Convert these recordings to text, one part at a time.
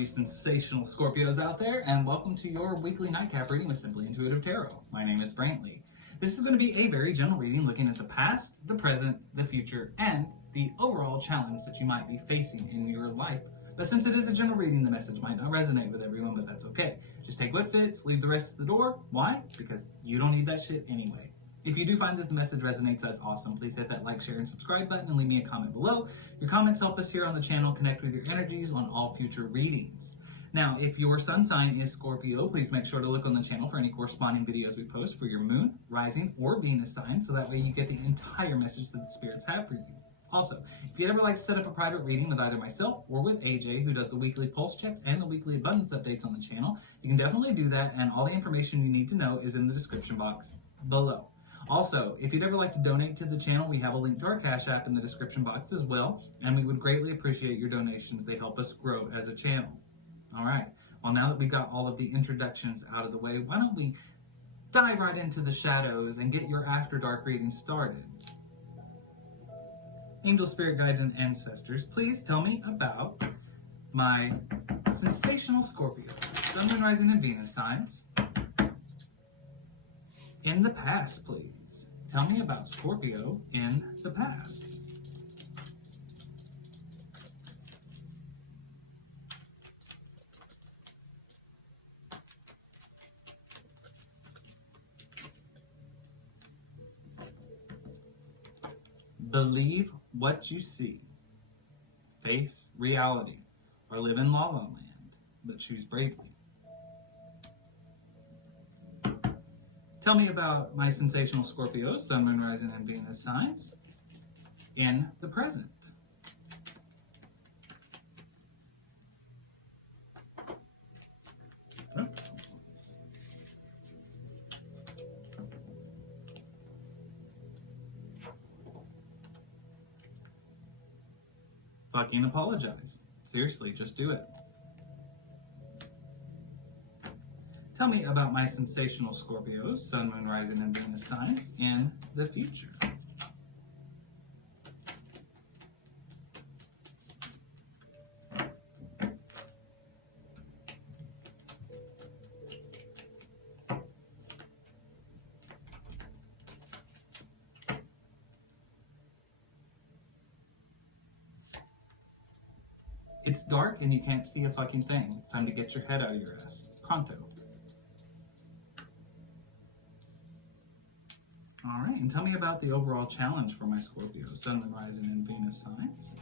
you sensational Scorpios out there, and welcome to your weekly nightcap reading with Simply Intuitive Tarot. My name is Brantley. This is going to be a very general reading looking at the past, the present, the future, and the overall challenge that you might be facing in your life. But since it is a general reading, the message might not resonate with everyone, but that's okay. Just take what fits, leave the rest at the door. Why? Because you don't need that shit anyway. If you do find that the message resonates, that's awesome. Please hit that like, share, and subscribe button and leave me a comment below. Your comments help us here on the channel connect with your energies on all future readings. Now, if your sun sign is Scorpio, please make sure to look on the channel for any corresponding videos we post for your moon, rising, or Venus sign, so that way you get the entire message that the spirits have for you. Also, if you'd ever like to set up a private reading with either myself or with AJ, who does the weekly pulse checks and the weekly abundance updates on the channel, you can definitely do that, and all the information you need to know is in the description box below. Also, if you'd ever like to donate to the channel, we have a link to our Cash App in the description box as well, and we would greatly appreciate your donations. They help us grow as a channel. All right, well, now that we got all of the introductions out of the way, why don't we dive right into the shadows and get your After Dark reading started. Angel, spirit guides, and ancestors, please tell me about my sensational Scorpio, Sun, Moon, Rising, and Venus signs. In the past, please. Tell me about Scorpio in the past. Believe what you see. Face reality. Or live in la la land, but choose bravely. Tell me about my sensational Scorpio, Sun, Moon, Rising, and Venus signs in the present. Okay. Fucking apologize. Seriously, just do it. Tell me about my sensational Scorpios, Sun, Moon, Rising, and Venus signs in the future. It's dark and you can't see a fucking thing. It's time to get your head out of your ass. Pronto. All right, and tell me about the overall challenge for my Scorpio, Sun, Moon, Rising, and Venus signs.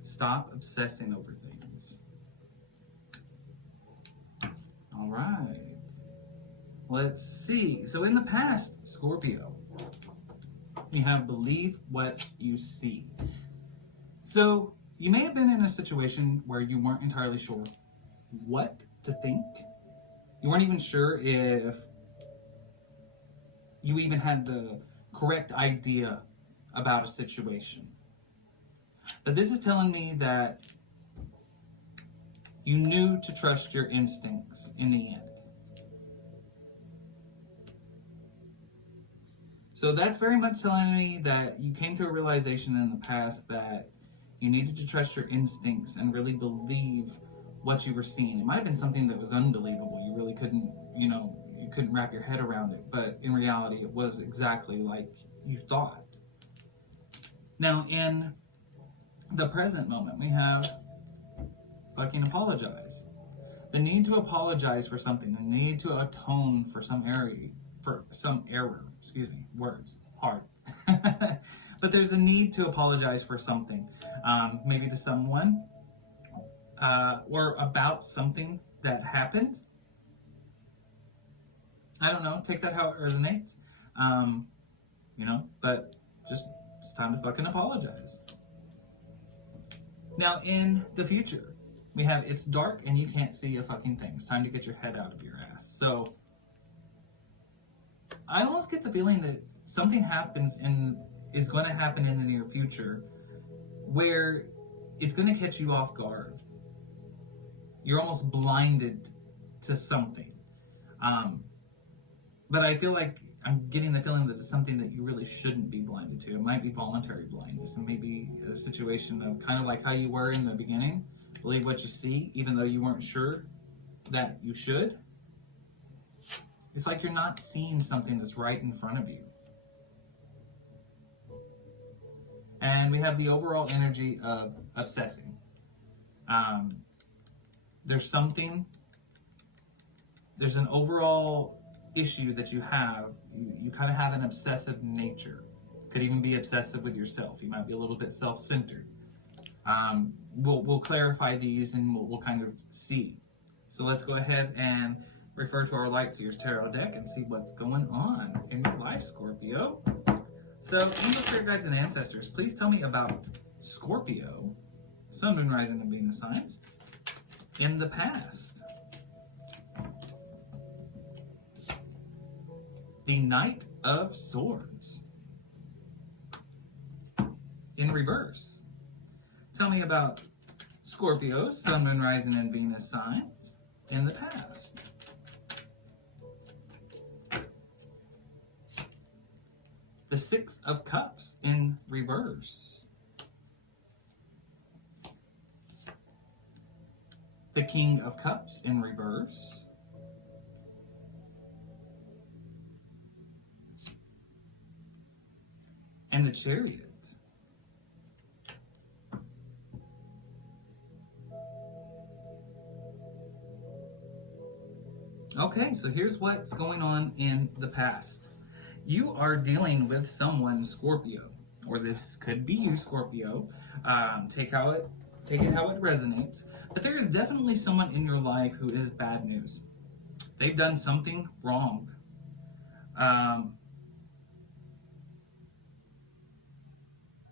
Stop obsessing over things. All right. Let's see. So in the past, Scorpio, you have believe what you see. So you may have been in a situation where you weren't entirely sure what to think. You weren't even sure if you even had the correct idea about a situation. But this is telling me that you knew to trust your instincts in the end. So that's very much telling me that you came to a realization in the past that you needed to trust your instincts and really believe what you were seeing. It might have been something that was unbelievable. You really couldn't, you couldn't wrap your head around it. But in reality, it was exactly like you thought. Now, in the present moment, we have fucking apologize. The need to apologize for something, the need to atone for some error, words, hard. But there's a need to apologize for something, maybe to someone, or about something that happened. I don't know, take that how it resonates, but just, it's time to fucking apologize. Now, in the future, we have it's dark and you can't see a fucking thing. It's time to get your head out of your ass. So, I almost get the feeling that something is going to happen in the near future where it's going to catch you off guard. You're almost blinded to something. But I feel like I'm getting the feeling that it's something that you really shouldn't be blinded to. It might be voluntary blindness, and maybe a situation of kind of like how you were in the beginning. Believe what you see, even though you weren't sure that you should. It's like you're not seeing something that's right in front of you. And we have the overall energy of obsessing. There's an overall issue that you have. You kind of have an obsessive nature. Could even be obsessive with yourself. You might be a little bit self-centered. We'll clarify these and we'll kind of see. So let's go ahead and refer to our Light Seers Tarot deck and see what's going on in your life, Scorpio. So, angel, spirit guides, and ancestors, please tell me about Scorpio, Sun, Moon, Rising, and Venus signs in the past. The Knight of Swords in reverse. Tell me about Scorpio, Sun, Moon, Rising, and Venus signs in the past. The Six of Cups in reverse. The King of Cups in reverse. And the Chariot. Okay, so here's what's going on in the past. You are dealing with someone, Scorpio, or this could be you, Scorpio. Take it how it resonates. But there is definitely someone in your life who is bad news. They've done something wrong.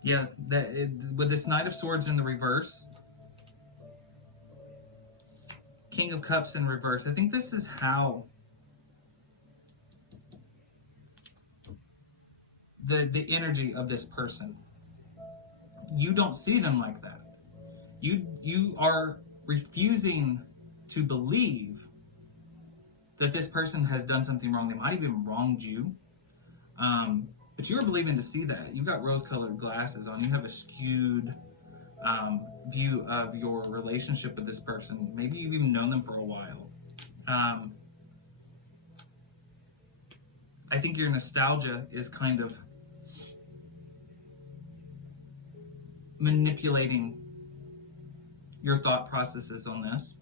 With this Knight of Swords in the reverse, King of Cups in reverse, I think this is how the energy of this person. You don't see them like that. You are refusing to believe that this person has done something wrong. They might have even wronged you. But you're believing to see that. You've got rose-colored glasses on. You have a skewed view of your relationship with this person. Maybe you've even known them for a while. I think your nostalgia is kind of manipulating your thought processes on this,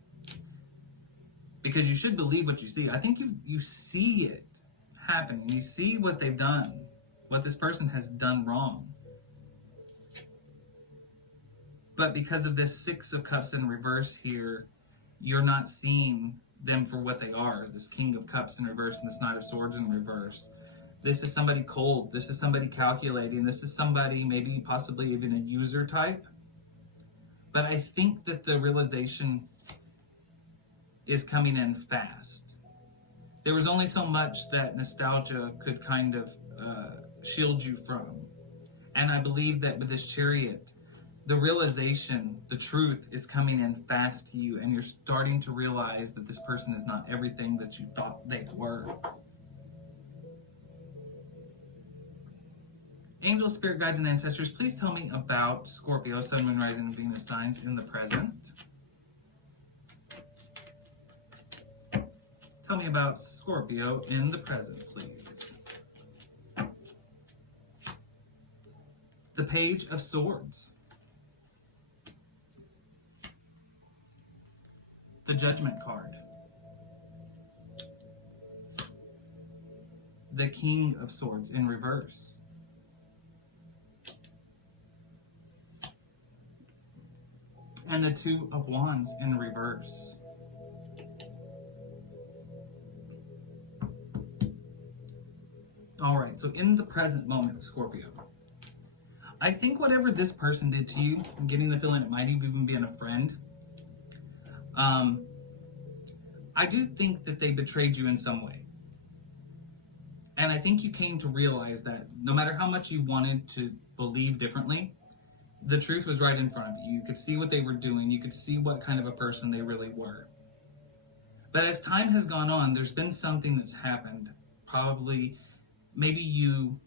because you should believe what you see. I think you see it happening. You see what they've done, what this person has done wrong. But because of this Six of Cups in reverse here, you're not seeing them for what they are. This King of Cups in reverse and this Knight of Swords in reverse. This is somebody cold. This is somebody calculating. This is somebody maybe possibly even a user type. But I think that the realization is coming in fast. There was only so much that nostalgia could kind of shield you from. And I believe that with this Chariot, the realization, the truth is coming in fast to you, and you're starting to realize that this person is not everything that you thought they were. Angels, spirit guides, and ancestors, please tell me about Scorpio, Sun, Moon, Rising, and Venus signs in the present. Tell me about Scorpio in the present, please. The Page of Swords. The Judgment card. The King of Swords in reverse. And the Two of Wands in reverse. All right, so in the present moment, Scorpio, I think whatever this person did to you, I'm getting the feeling it might even be a friend. I do think that they betrayed you in some way. And I think you came to realize that no matter how much you wanted to believe differently, the truth was right in front of you. You could see what they were doing. You could see what kind of a person they really were. But as time has gone on, there's been something that's happened, probably maybe you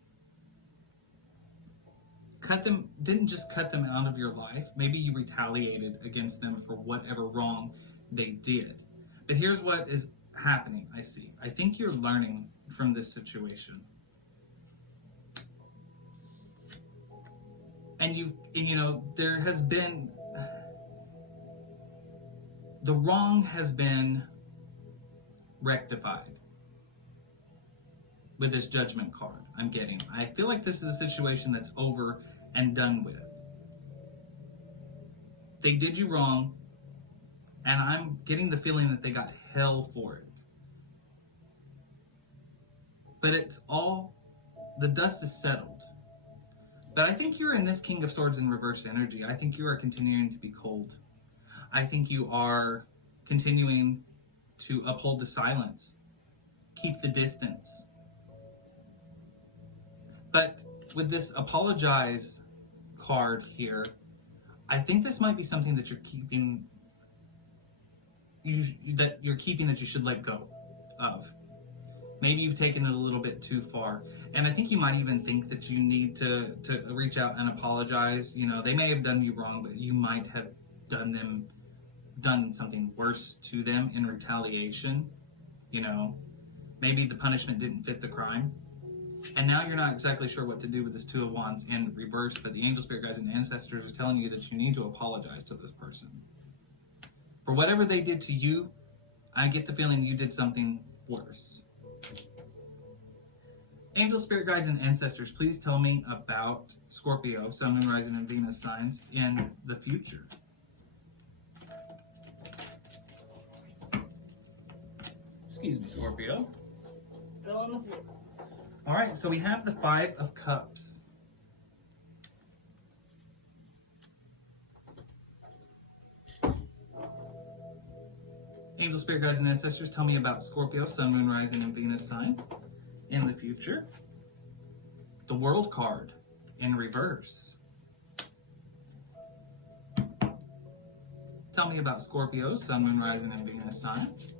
didn't just cut them out of your life. Maybe you retaliated against them for whatever wrong they did. But here's what is happening, I see. I think you're learning from this situation. And there has been, the wrong has been rectified with this Judgment card I'm getting. I feel like this is a situation that's over and done with. They did you wrong, and I'm getting the feeling that they got hell for it. But it's all, the dust is settled. But I think you're in this King of Swords in reverse energy. I think you are continuing to be cold. I think you are continuing to uphold the silence, keep the distance. But with this apologize card here, I think this might be something that you're keeping, that you should let go of. Maybe you've taken it a little bit too far. And I think you might even think that you need to reach out and apologize. They may have done you wrong, but you might have done something worse to them in retaliation. Maybe the punishment didn't fit the crime. And now you're not exactly sure what to do with this Two of Wands in reverse, but the angel, spirit guides, and ancestors are telling you that you need to apologize to this person. For whatever they did to you, I get the feeling you did something worse. Angel, spirit guides, and ancestors, please tell me about Scorpio, Sun, Moon, Rising, and Venus signs in the future. Excuse me, Scorpio. Fell on the floor. All right, so we have the Five of Cups. Angel, spirit guides, and ancestors, tell me about Scorpio, Sun, Moon, Rising, and Venus signs in the future. The World card in reverse. Tell me about Scorpio, Sun, Moon, Rising, and Venus signs.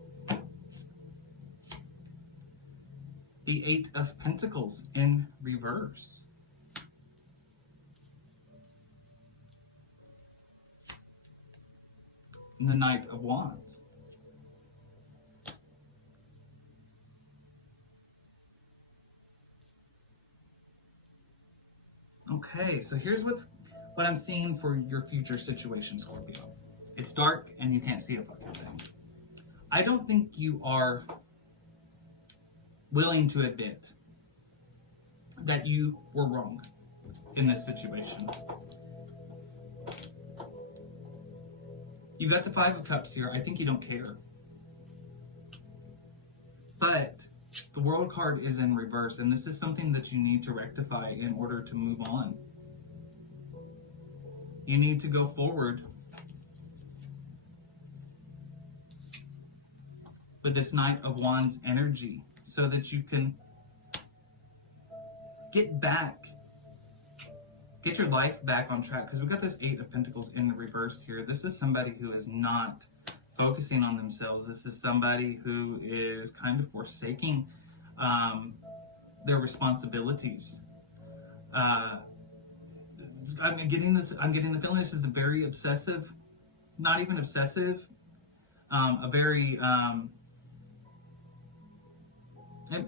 The Eight of Pentacles in reverse. And the Knight of Wands. Okay, so here's what I'm seeing for your future situation, Scorpio. It's dark and you can't see a fucking thing. I don't think you are willing to admit that you were wrong in this situation. You got the Five of Cups here. I think you don't care. But the World card is in reverse, and this is something that you need to rectify in order to move on. You need to go forward with this Knight of Wands energy so that you can get your life back on track. Because we've got this Eight of Pentacles in reverse here. This is somebody who is not focusing on themselves. This is somebody who is kind of forsaking their responsibilities. I'm getting the feeling this is a very obsessive, not even obsessive, a very,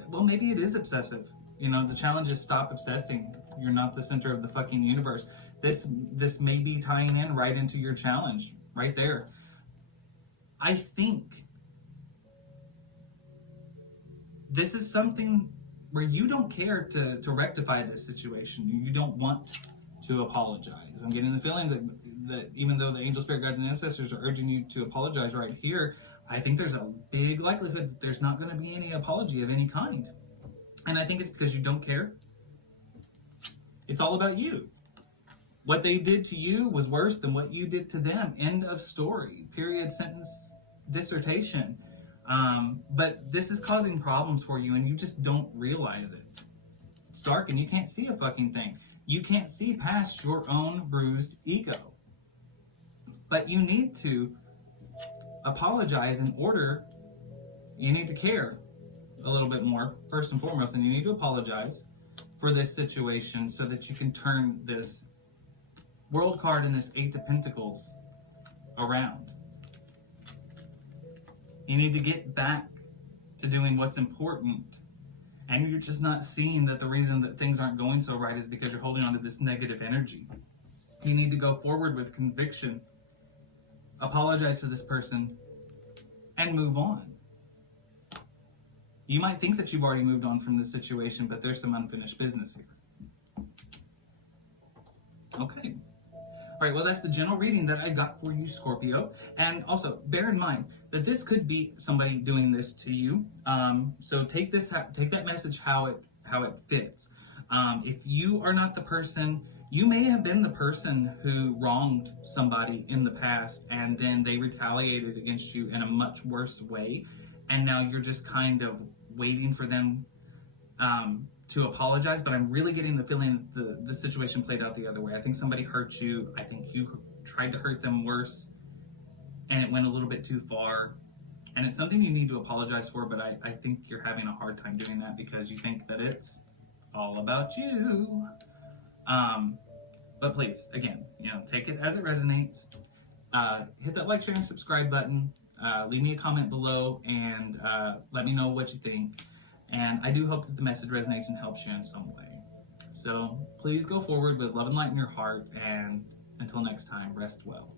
well, maybe it is obsessive. The challenge is stop obsessing. You're not the center of the fucking universe. This may be tying in right into your challenge, right there. I think this is something where you don't care to rectify this situation. You don't want to apologize. I'm getting the feeling that even though the angel, spirit guides, and ancestors are urging you to apologize right here, I think there's a big likelihood that there's not going to be any apology of any kind. And I think it's because you don't care. It's all about you. What they did to you was worse than what you did to them. End of story. Period, sentence, dissertation. But this is causing problems for you and you just don't realize it. It's dark and you can't see a fucking thing. You can't see past your own bruised ego. But you need to apologize you need to care a little bit more, first and foremost, then you need to apologize for this situation so that you can turn this World card and this Eight of Pentacles around. You need to get back to doing what's important, and you're just not seeing that the reason that things aren't going so right is because you're holding on to this negative energy. You need to go forward with conviction, apologize to this person, and move on. You might think that you've already moved on from this situation, but there's some unfinished business here. Okay. All right, well, that's the general reading that I got for you, Scorpio. And also, bear in mind that this could be somebody doing this to you. So take that message how it fits. If you are not the person, you may have been the person who wronged somebody in the past, and then they retaliated against you in a much worse way, and now you're just kind of waiting for them to apologize. But I'm really getting the feeling that the situation played out the other way. I think somebody hurt you. I think you tried to hurt them worse, and it went a little bit too far. And it's something you need to apologize for, but I think you're having a hard time doing that because you think that it's all about you. But please, again, take it as it resonates. Hit that like, share, and subscribe button. Leave me a comment below and let me know what you think. And I do hope that the message resonates and helps you in some way. So please go forward with love and light in your heart. And until next time, rest well.